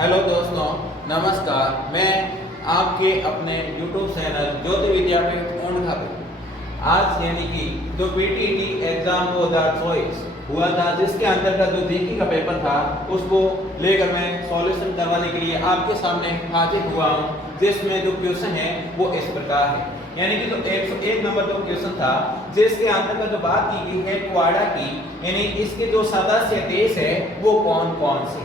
Hello दोस्तों, नमस्कार। मैं आपके अपने YouTube चैनल ज्योति विद्यापीठ ओंडघाट आज यानी कि जो पीटीईटी एग्जाम 2024 हुआ था, जिसके अंतर्गत जो जीके का पेपर था उसको लेकर मैं सॉल्यूशन करवाने के लिए आपके सामने हाजिर हुआ हूँ। जिसमें जो क्वेश्चन है वो इस प्रकार है, यानी कि जो 101 नंबर जो क्वेश्चन था जिसके अंतर्गत जो बात की गई है क्वाडा की, यानी इसके जो सदस्य देश है वो कौन कौन से,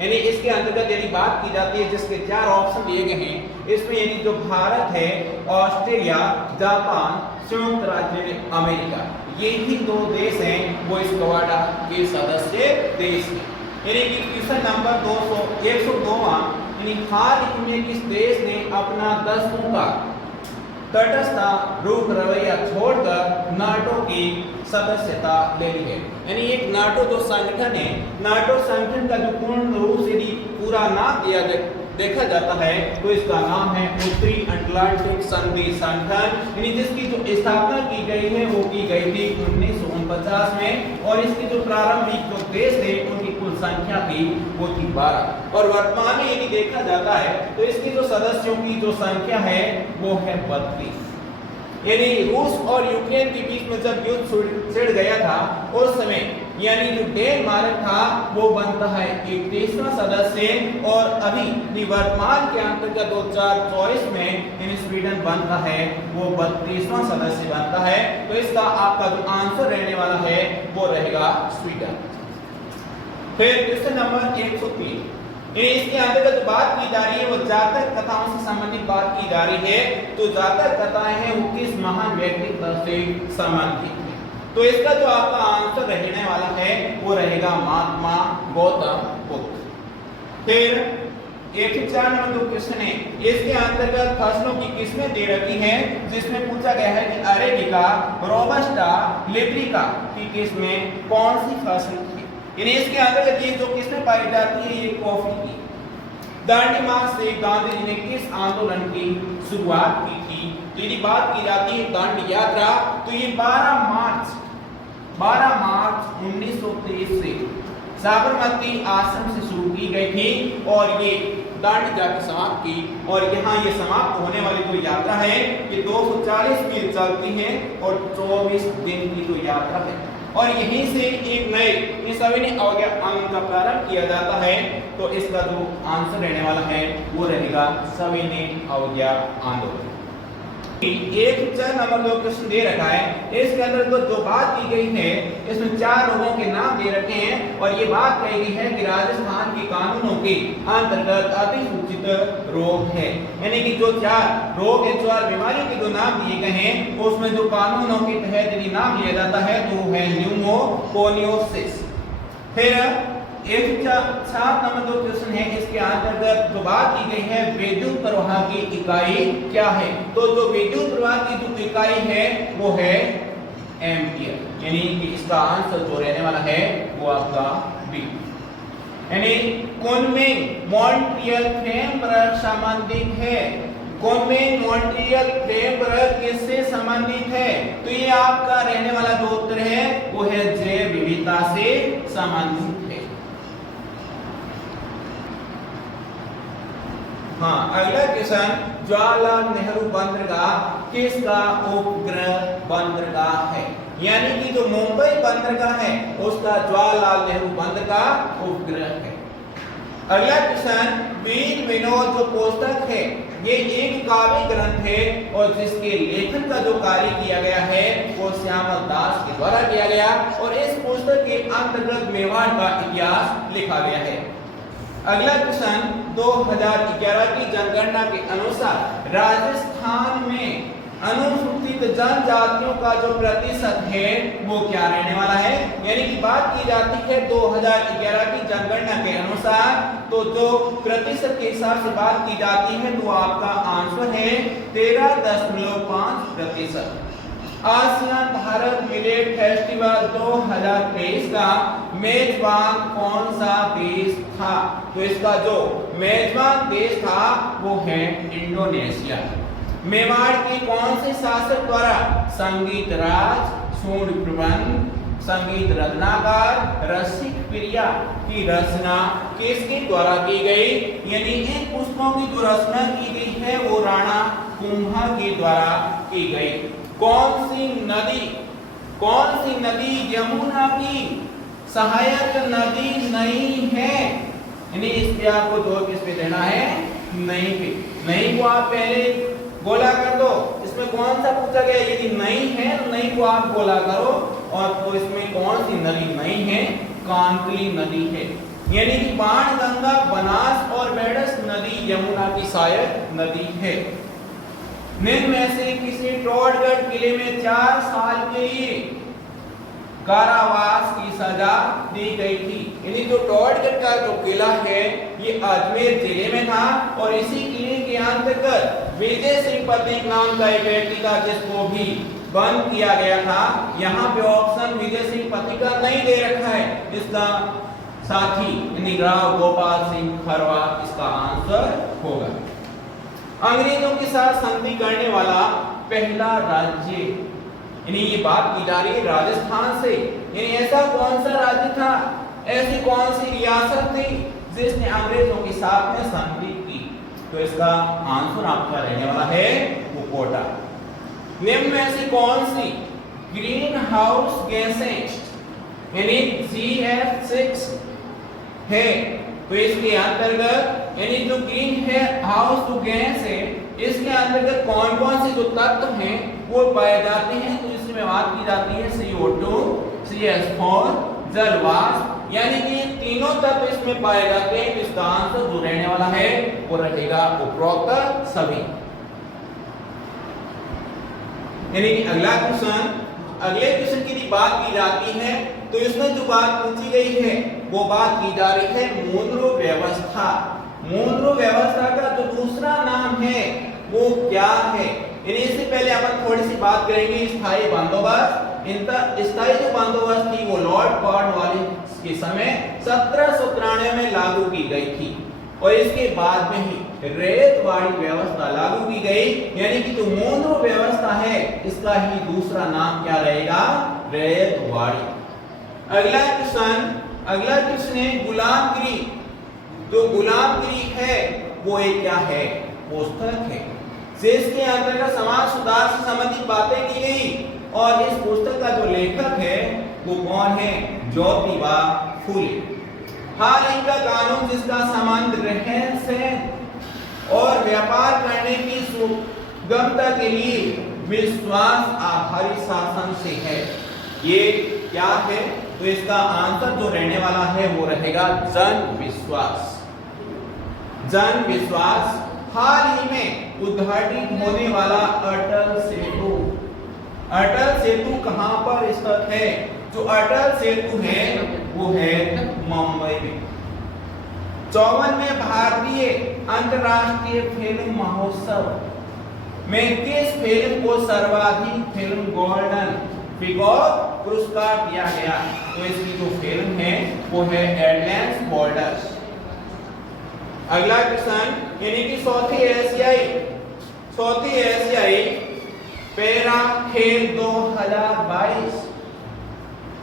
यानी इसके अंतर्गत यदि बात की जाती है जिसके 4 ऑप्शन दिए गए हैं इसमें, यानी जो भारत है, ऑस्ट्रेलिया, जापान, संयुक्त राज्य अमेरिका, ये ही 2 देश हैं वो इस क्वाडा के सदस्य देश हैं। यानी कि क्वेश्चन नंबर 102 यानी हाल ही में किस देश ने अपना 10 का तटस्थ रूप रवैया छोड़कर नाटो की सदस्यता ले ली है। यानी एक नाटो जो संगठन है, नाटो संगठन का जो पूर्ण रूप से पूरा नाम दिया देखा जाता है तो इसका नाम है उत्तरी अटलांटिक संधि संगठन, यानी जिसकी जो स्थापना की गई है वो की गई थी 1949 में, और इसके जो प्रारंभिक जो देश थे उनकी कुल संख्या थी वो थी 12, और वर्तमान में यदि देखा जाता है तो इसके जो सदस्यों की जो संख्या है वो है 32। यानी रूस और यूक्रेन के बीच में जब युद्ध छिड़ गया था उस समय यानी जो डेनमार्क था वो बनता है 31वां सदस्य, और अभी वर्तमान के अंतर्गत 2024 में यानी स्वीडन बनता है वो 32वां सदस्य बनता है। तो इसका आपका जो आंसर रहने वाला है वो रहेगा स्वीडन। फिर क्वेश्चन नंबर 103, इसके अंतर्गत जो बात की जा रही है वो जातक कथाओं से संबंधित बात की जा रही है। तो जातक कथाएं हैं वो किस महान व्यक्तित्व से संबंधित है? तो इसका जो आपका आंसर रहने वाला है वो रहेगा महात्मा गौतम बुद्ध। फिर 104 नंबर जो क्वेश्चन है इसके अंतर्गत फसलों की किस्में दे रखी हैं, जिसमें पूछा गया है कि अरेबिका, रोबस्टा, लिब्रिका की किस्में कौन सी फसल है। यानी इसके अंतर्गत ये जो किस्में पाई जाती है ये कॉफी की। दांडी मार्च से गांधी जी ने किस आंदोलन की शुरुआत की थी? यदि बात की जाती है दांडी यात्रा तो ये 12 मार्च 1923 से साबरमती आश्रम से शुरू की गई थी, और ये दांडी जाकर समाप्त की, और यहाँ ये समाप्त होने वाली जो यात्रा है ये 240 मील चलती है और 24 दिन की जो यात्रा है, और यहीं से एक नए सविनय अवज्ञा आंदोलन का प्रारंभ किया जाता है। तो इसका जो आंसर रहने वाला है वो रहेगा सविनय अवज्ञा आंदोलन। 104 नंबर जो क्वेश्चन दे रखा है इसके अंदर जो बात की गई है इसमें 4 लोगों के नाम दे रखे हैं, और ये बात कही गई है कि राजस्थान के कानूनों के अंतर्गत अधिसूचित रोग है। यानी कि जो 4 रोग है, 4 बीमारियों के जो नाम दिए गए हैं उसमें जो कानूनों के तहत यदि नाम लिया जाता है तो वो है न्यूमोकोनियोसिस। फिर 107 नंबर जो क्वेश्चन है इसके अंतर्गत जो बात की गई है विद्युत प्रवाह की इकाई क्या है? तो जो विद्युत प्रवाह की जो इकाई है वो है एम्पियर, यानी कि इसका आंसर जो रहने वाला है वो आपका बी। यानी कुनमिंग मॉन्ट्रियल फ्रेमवर्क संबंधित है। कुनमिंग मॉन्ट्रियल फ्रेमवर्क किससे संबंधित है? तो ये आपका रहने वाला जो उत्तर है वो है जैव विविधता से संबंधित है। हाँ, अगला क्वेश्चन, जवाहरलाल नेहरू बंदरगाह किसका उपग्रह बंदरगाह है? यानी कि जो मुंबई बंदरगाह है उसका जवाहरलाल नेहरू बंदरगाह उपग्रह है। अगला क्वेश्चन, वीर विनोद जो पुस्तक है ये एक काव्य ग्रंथ है, और जिसके लेखन का जो कार्य किया गया है वो श्यामल दास के द्वारा किया गया, और इस पुस्तक के अंतर्गत मेवाड़ का इतिहास लिखा गया है। अगला क्वेश्चन, 2011 की जनगणना के अनुसार राजस्थान में अनुसूचित जनजातियों का जो प्रतिशत है वो क्या रहने वाला है? यानी कि बात की जाती है 2011 की जनगणना के अनुसार तो जो प्रतिशत के हिसाब से बात की जाती है तो आपका आंसर है 13.5%। आसियान भारत मिलेट फेस्टिवल 2023 का मेजबान कौन सा देश था? तो इसका जो मेजबान देश था वो है इंडोनेशिया। मेवाड़ के कौन से शासक द्वारा संगीत राज, सूर्य प्रबंध, संगीत रचनाकार रसिक प्रिया की रचना किसके द्वारा की गई, यानी इन पुस्तकों की जो रचना की गई है वो राणा कुंभा के द्वारा की गई। कौन सी नदी यमुना की सहायक नदी नहीं है, यानी इस पे आपको दो किस पे देना है, नहीं पे। नहीं को आप पहले गोला कर दो, इसमें कौन सा पूछा गया, यदि नहीं है तो नहीं को आप गोला करो, और तो इसमें कौन सी नदी नहीं है, कांकली नदी है। यानी कि बाणगंगा, बनास और बेडस नदी यमुना की सहायक नदी है। निम्न में से किसी टोडगढ़ किले में 4 साल के लिए कारावास की सजा दी गई थी। यानी जो टोडगढ़ का जो किला है ये अजमेर जिले में था, और इसी किले के अंतर्गत विजय सिंह पथिक नाम का एक व्यक्ति था जिसको भी बंद किया गया था। यहाँ पे ऑप्शन विजय सिंह पथिक का नहीं दे रखा है, इसका साथी यानी राव गोपाल सिंह खरवा इसका आंसर होगा। अंग्रेजों के साथ संधि करने वाला पहला राज्य, यानी ये बात की जा रही है राजस्थान से, यानी ऐसा कौन सा राज्य था, ऐसी कौन सी रियासत थी जिसने अंग्रेजों के साथ में संधि की, तो इसका आंसर आपका रहने वाला है वो कोटा। निम्न में से कौन सी ग्रीन हाउस गैसें यानी CF6 है, तो इसके अंतर्गत यानी जो ग्रीन है हाउस जो गैस है इसके अंतर्गत कौन कौन से जो तत्व हैं वो पाए जाते हैं, तो इसमें बात की जाती है CO2, CH4, जलवाष्प, यानी कि ये तीनों तत्व इसमें पाए जाते हैं। तो इसका आंसर जो रहने वाला है वो रहेगा उपरोक्त सभी। यानी कि अगले क्वेश्चन की बात की जाती है, तो इसमें जो बात पूछी गई है वो बात की जा रही है मूनरो व्यवस्था। मूनरो व्यवस्था का जो दूसरा नाम है वो क्या है, यानी इससे पहले अपन थोड़ी सी बात करेंगे स्थायी बंदोबस्त। स्थायी जो बंदोबस्त थी वो लॉर्ड कॉर्नवालिस के समय 1793 में लागू की गई थी, और इसके बाद में ही रैयतवाड़ी व्यवस्था लागू की गई, यानी कि जो मूनरो व्यवस्था है इसका ही दूसरा नाम क्या रहेगा, रैयतवाड़ी। अगला क्वेश्चन है गुलामगिरी। जो गुलामगिरी है वो एक क्या है, पुस्तक है जिसके अंतर्गत समाज सुधार से संबंधित बातें की गई, और इस पुस्तक का जो लेखक है वो कौन है, ज्योतिबा फूले। हाल ही का कानून जिसका संबंध रहन सहन और व्यापार करने की सुगमता के लिए विश्वास आधारित शासन से है, ये क्या है, तो इसका आंसर जो रहने वाला है वो रहेगा जन विश्वास। जन विश्वास हाल ही में उद्घाटित होने वाला अटल सेतु कहां पर स्थित है, जो अटल सेतु है वो है मुंबई में। 54वें भारतीय अंतर्राष्ट्रीय फिल्म महोत्सव में किस फिल्म को सर्वाधिक फिल्म गोल्डन फिगर पुरस्कार दिया गया, तो इसकी जो फिल्म है वो है एडलेंस बॉर्डर्स। अगला क्वेश्चन यानी कि चौथी एशियाई पैरा खेल 2022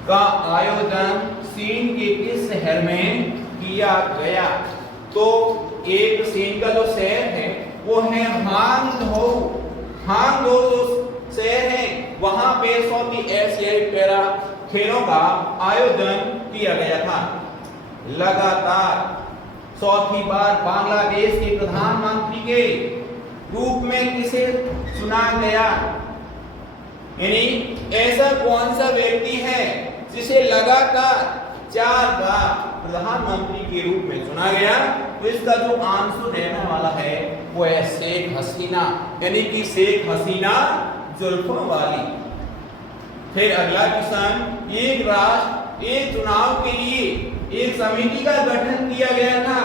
का आयोजन चीन के किस शहर में किया गया, तो एक चीन का जो शहर है वो है हांगझोउ जो शहर है वहां पे चौथी एशियाई पैरा खेलों का आयोजन किया गया था। लगातार चौथी बार बांग्लादेश के प्रधानमंत्री के रूप में किसे चुना गया, यानी ऐसा कौन सा व्यक्ति है जिसे लगातार 4 बार प्रधानमंत्री के रूप में चुना गया, तो इसका जो आंसर रहने वाला है वो है शेख हसीना, यानी कि शेख हसीना जुल्फों वाली। फिर अगला क्वेश्चन, एक राष्ट्र एक चुनाव के लिए एक समिति का गठन किया गया था,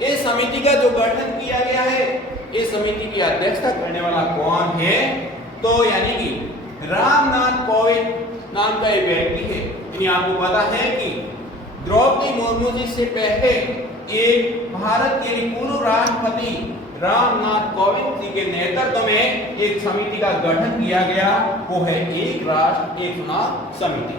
इस समिति का जो गठन किया गया है इस समिति की अध्यक्षता करने वाला कौन है, तो यानी कि रामनाथ कोविंद नाम का एक व्यक्ति है। यानी आपको पता है कि द्रौपदी मुर्मू जी से पहले एक भारत के पूर्व राष्ट्रपति रामनाथ कोविंद जी के नेतृत्व में एक समिति का गठन किया गया, वो है एक राष्ट्र एक चुनाव समिति।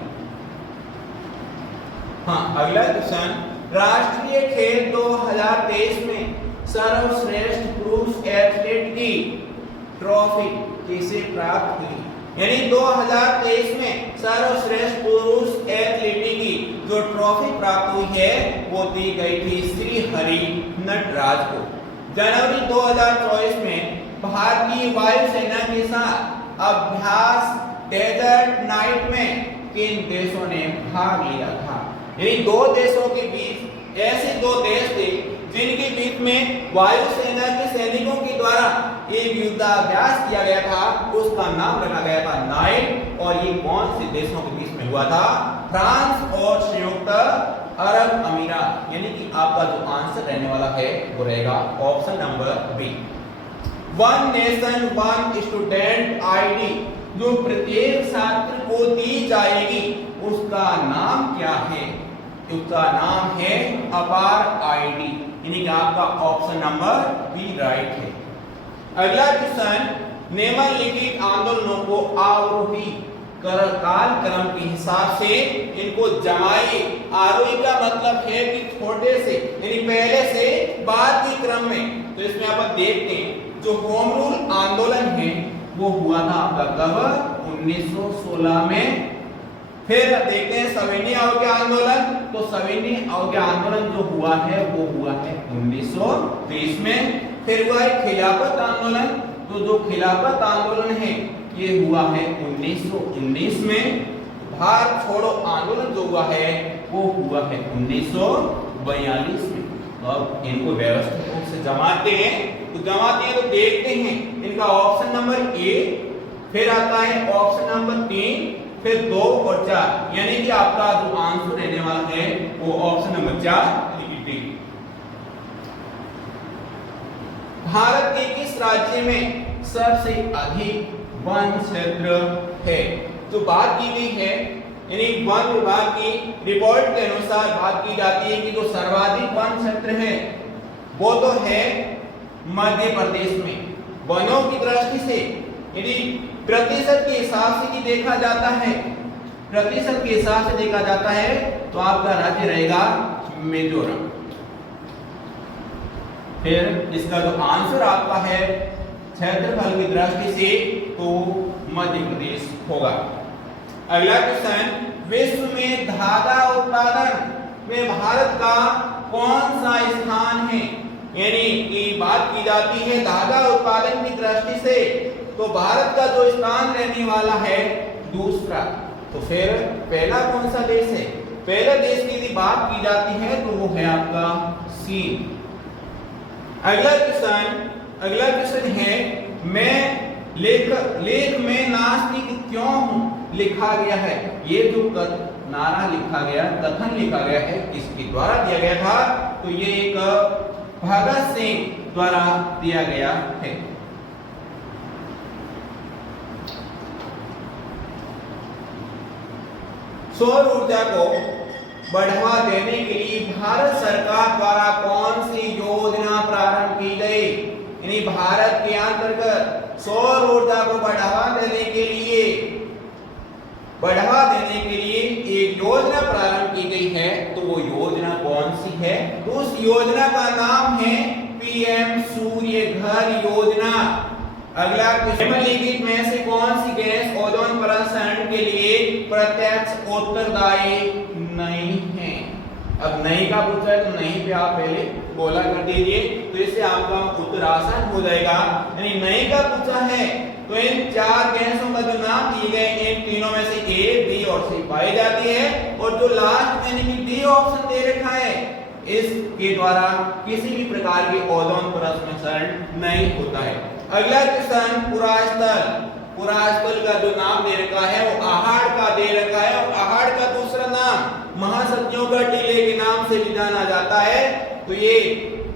हाँ, अगला क्वेश्चन, राष्ट्रीय खेल 2023 में सर्वश्रेष्ठ पुरुष एथलीट की ट्रॉफी किसे प्राप्त हुई? यानी 2023 में सर्वश्रेष्ठ पुरुष एथलीट की जो ट्रॉफी प्राप्त हुई है वो दी गई थी श्री हरि नटराज को। जनवरी 2024 में भारतीय वायुसेना के साथ अभ्यास डेजर्ट नाइट में किन देशों ने भाग लिया था? यानी दो देशों के बीच, ऐसे दो देश थे जिनके बीच में वायुसेना के सैनिकों के द्वारा एक युद्धाभ्यास किया गया था, उसका नाम रखा गया था नाइट। और ये कौन से देशों के बीच में हुआ था? फ्रांस और संयुक्त अरब अमीरात। यानी कि आपका जो आंसर रहने वाला है वो रहेगा option number B. One nation one student ID जो प्रत्येक छात्र को दी जाएगी उसका नाम क्या है? उसका नाम है अपार आईडी। यानी कि आपका ऑप्शन नंबर बी राइट है। अगला क्वेश्चन, निम्नलिखित आंदोलनों को आरोही कालक्रम के हिसाब से इनको जमाइए। आरोही का मतलब है कि छोटे से, यानी पहले से बाद के क्रम में। तो इसमें आप देखते हैं जो होम रूल आंदोलन है वो हुआ था आपका कब? 1916 में। फिर देखते हैं सविनय अवज्ञा आंदोलन। तो सविनय अवज्ञा आंदोलन जो हुआ है वो हुआ है 1930 में। फिर हुआ है खिलाफत आंदोलन। तो जो खिलाफत आंदोलन है ये हुआ है 1919 में। भारत छोड़ो आंदोलन जो हुआ है वो हुआ है 1942 में। तो अब इनको व्यवस्थित रूप से जमाते हैं। तो जमाते हैं तो देखते हैं इनका ऑप्शन नंबर ए, फिर आता है ऑप्शन नंबर 3, फिर 2 और 4। यानी कि आपका जो आंसर रहने वाला है वो ऑप्शन नंबर 4 डी। भारत के किस राज्य में सबसे अधिक वन क्षेत्र है? जो बात की गई है, यानी वन विभाग की रिपोर्ट के अनुसार बात की जाती है कि जो सर्वाधिक वन क्षेत्र है वो तो है मध्य प्रदेश में। वनों की दृष्टि से यदि प्रतिशत के हिसाब से देखा जाता है, प्रतिशत के हिसाब से देखा जाता है तो आपका राज्य रहेगा मिजोरम। फिर इसका जो आंसर आपका है क्षेत्रफल की दृष्टि से तो मध्य प्रदेश होगा। अगला क्वेश्चन, विश्व में धागा उत्पादन में भारत का कौन सा स्थान है? यानी कि बात की जाती है धागा उत्पादन की दृष्टि से तो भारत का जो स्थान रहने वाला है दूसरा। तो फिर पहला कौन सा देश है? पहले देश की यदि बात की जाती है तो वो है आपका चीन। अगला क्वेश्चन है, मैं लेख में नास्तिक क्यों हूं लिखा गया है। ये जो नारा लिखा गया, कथन लिखा गया है, किसके द्वारा दिया गया था? तो ये एक भगत सिंह द्वारा दिया गया है। सौर ऊर्जा को बढ़ावा देने के लिए भारत सरकार द्वारा कौन सी योजना प्रारंभ की गई? यानी भारत के अंतर्गत सौर ऊर्जा को बढ़ावा देने के लिए एक योजना प्रारंभ की गई है। तो वो योजना कौन सी है? तो उस योजना का नाम है पीएम सूर्य घर योजना। अगला निम्नलिखित में से कौन सी गैस ओजोन प्रसरण के लिए प्रत्यक्ष उत्तरदायी नहीं है? अब नहीं का पूछा है तो नहीं पे आप पहले बोला कर दीजिए, तो इससे आपका उत्तर आसान हो जाएगा। यानी नहीं का पूछा है तो इन 4 गैसों का जो नाम दिए गए इन तीनों में से ए, बी और सी पाई जाती है। और जो लास्ट में यानी डी ऑप्शन दे रखा है इसके द्वारा किसी भी प्रकार के ओजोन परत में क्षरण नहीं होता है। अगला क्वेश्चन, पुरास्थल का जो नाम दे रखा है वो आहाड़ का दे रखा है और आहाड़ का दूसरा नाम महासतियों का टीले के नाम से भी जाना जाता है। तो ये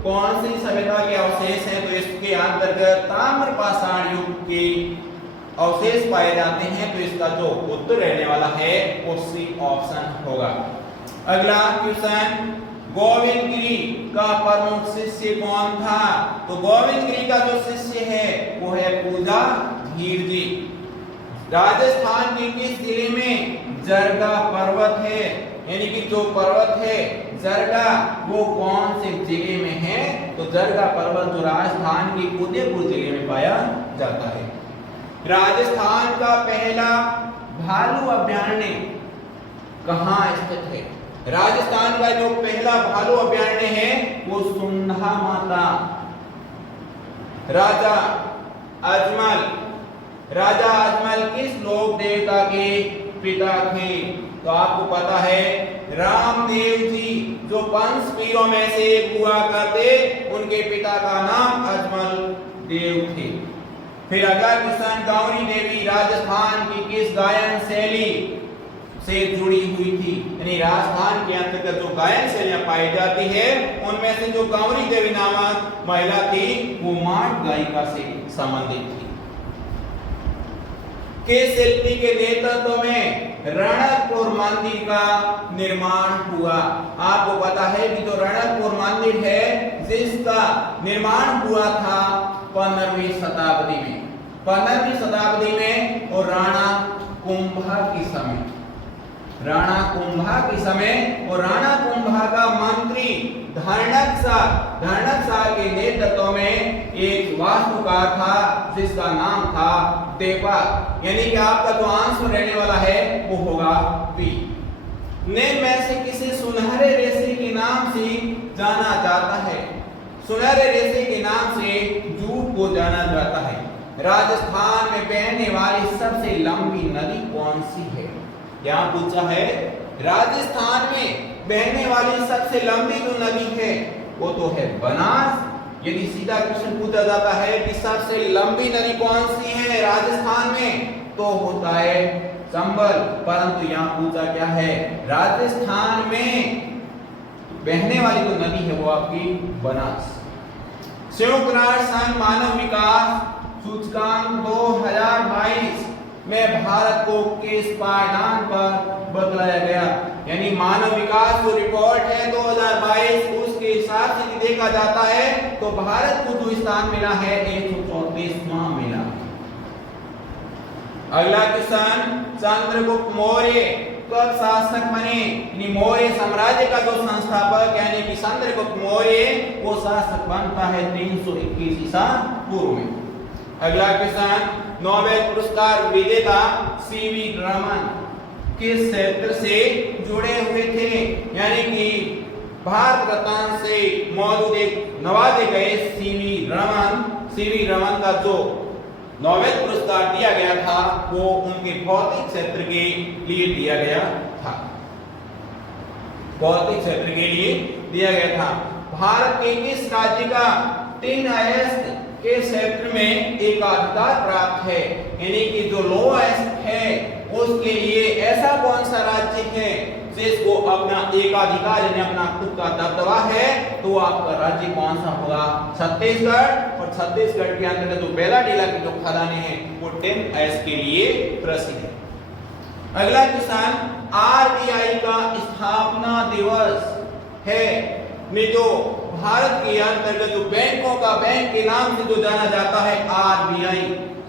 कौन सी सभ्यता के अवशेष हैं? तो इसके अंतर्गत ताम्र पाषाण युग के अवशेष पाए जाते हैं। तो इसका जो उत्तर रहने वाला है वो सी ऑप्शन होगा। अगला क्वेश्चन, गोविंद गिरी का प्रमुख शिष्य कौन था? तो गोविंद गिरी का जो शिष्य है वो है पूजा धीर जी। राजस्थान के किस जिले में जरगा पर्वत है? यानी कि जो पर्वत है जरगा, वो कौन से जिले में है? तो जरगा पर्वत जो राजस्थान के उदयपुर जिले में पाया जाता है। राजस्थान का पहला भालू अभयारण्य कहाँ स्थित है? राजस्थान का जो पहला भालू अभयारण्य है वो सुंधा माता। राजा अजमल किस लोक देवता के पिता थे? तो आपको पता है रामदेव जी जो पंच पीरों में से एक हुआ करते, उनके पिता का नाम अजमल देव थे। फिर अगला क्वेश्चन, गौरी देवी राजस्थान की किस गायन शैली से जुड़ी हुई थी? यानी राजस्थान के अंतर्गत जो गायन शैलियां पाई जाती है उनमें से जो गौरी देवी नामक महिला थी वो माट गायिका से संबंधित थी। किस शिल्पी के नेतृत्व में रणकपुर मंदिर का निर्माण हुआ? आपको पता है कि जो रणकपुर मंदिर है जिसका निर्माण हुआ था 15वीं शताब्दी में। 15वीं शताब्दी में और राणा कुंभा और राणा कुंभा का मंत्री धर्णक के नेतृत्व में एक वास्तुकार था जिसका नाम था देवपाल। यानी कि आपका जो आंसर रहने वाला है वो होगा बी। निम्न में से किसे सुनहरे रेशे के नाम से जाना जाता है? सुनहरे रेशे के नाम से जूट को जाना जाता है। राजस्थान में बहने वाली सबसे लंबी नदी कौन सी है? यहाँ पूछा है राजस्थान में बहने वाली सबसे लंबी जो नदी है वो तो है बनास। यदि सीधा क्वेश्चन पूछा जाता है कि सबसे लंबी नदी कौन सी है राजस्थान में, तो होता है चंबल। परंतु यहाँ पूछा क्या है, राजस्थान में बहने वाली जो नदी है वो आपकी बनास। संयुक्त राष्ट्र संघ मानव विकास सूचकांक 2022 में भारत को किस पायदान पर बदलाया गया? यानी मानव विकास जो रिपोर्ट है 2022 उसके हिसाब से यदि देखा जाता है तो भारत को जो स्थान मिला है 134वां मिला। अगला क्वेश्चन, चंद्रगुप्त मौर्य कब शासक बने? यानी मौर्य साम्राज्य का जो संस्थापक यानी कि चंद्रगुप्त मौर्य वो शासक बनता है 321 ईसा पूर्व में। अगला क्वेश्चन, नोबेल पुरस्कार विजेता सीवी रमन किस क्षेत्र से जुड़े हुए थे? यानी कि भारत रत्न से मौजूद एक नवाजे गए सीवी रमन का जो नोबेल पुरस्कार दिया गया था वो उनके भौतिक क्षेत्र के लिए दिया गया था। भौतिक क्षेत्र के लिए दिया गया था। भारत के किस राज्य का 3 अगस्त के क्षेत्र में एकाधिकार प्राप्त है? यानी कि जो लोएस्ट है उसके लिए ऐसा कौन सा राज्य है जिसको अपना एकाधिकार यानी अपना खुद का दबदबा है, तो आपका राज्य कौन सा होगा? छत्तीसगढ़। और छत्तीसगढ़ के अंतर्गत जो बेलाडीला की जो खदानें हैं वो 10S के लिए प्रसिद्ध है। अगला क्वेश्चन, आरबीआई का स्थापना दिवस है जो भारत के अंतर्गत जो बैंकों का बैंक के नाम से जो जाना जाता है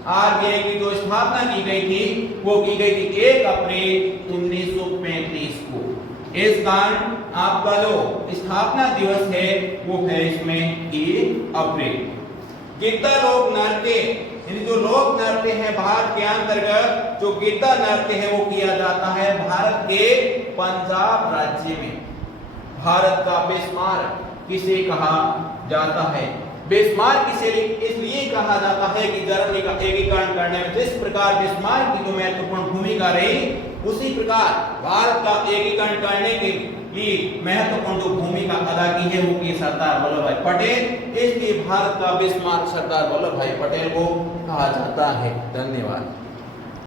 आरबीआई की जो स्थापना की गई थी वो की गई थी 1 अप्रैल 1935 को। इस कारण आपका जो स्थापना दिवस है वो है इसमें 1 अप्रैल। गिद्दा लोक नृत्य यानी जो लोक नृत्य है भारत के अंतर्गत जो गिद्दा नृत्य है वो किया जाता है भारत के पंजाब राज्य में। भारत का बिस्मार्क किसे कहा जाता है? बिस्मार्क इसलिए कहा जाता है कि जर्मनी का एकीकरण करने में जिस प्रकार बिस्मार्क की जो महत्वपूर्ण भूमिका रही उसी प्रकार भारत का एकीकरण करने के लिए महत्वपूर्ण जो भूमिका अदा की है वो की सरदार वल्लभ भाई पटेल। इसलिए भारत का बिस्मार्क सरदार वल्लभ भाई पटेल को कहा जाता है। धन्यवाद।